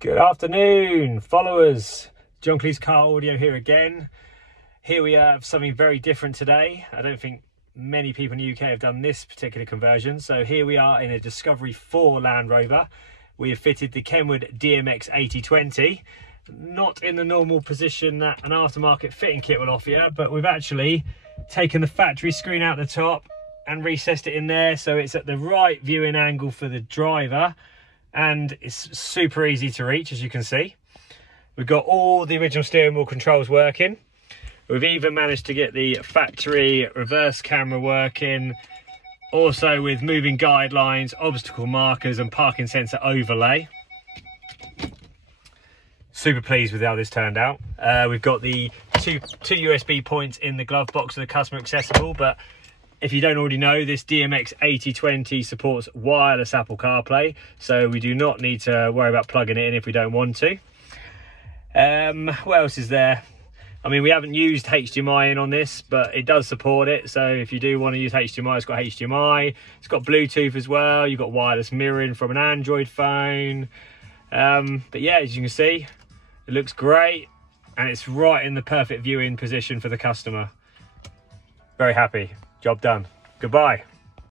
Good afternoon, followers. John Kleis Car Audio here again. Here we have something very different today. I don't think many people in the UK have done this particular conversion. So here we are in a Discovery 4 Land Rover. We have fitted the KENWOOD DMX8020. Not in the normal position that an aftermarket fitting kit will offer you, but we've actually taken the factory screen out the top and recessed it in there so it's at the right viewing angle for the driver. And it's super easy to reach, as you can see. We've got all the original steering wheel controls working. We've even managed to get the factory reverse camera working, also with moving guidelines, obstacle markers and parking sensor overlay. Super pleased with how this turned out. We've got the two USB points in the glove box for the customer accessible, but if you don't already know, this DMX8020 supports wireless Apple CarPlay, so we do not need to worry about plugging it in if we don't want to. What else is there? I mean, we haven't used HDMI in on this, but it does support it, so if you do want to use HDMI, it's got HDMI. It's got Bluetooth as well. You've got wireless mirroring from an Android phone. But yeah, as you can see, it looks great, and it's right in the perfect viewing position for the customer. Very happy. Job done. Goodbye.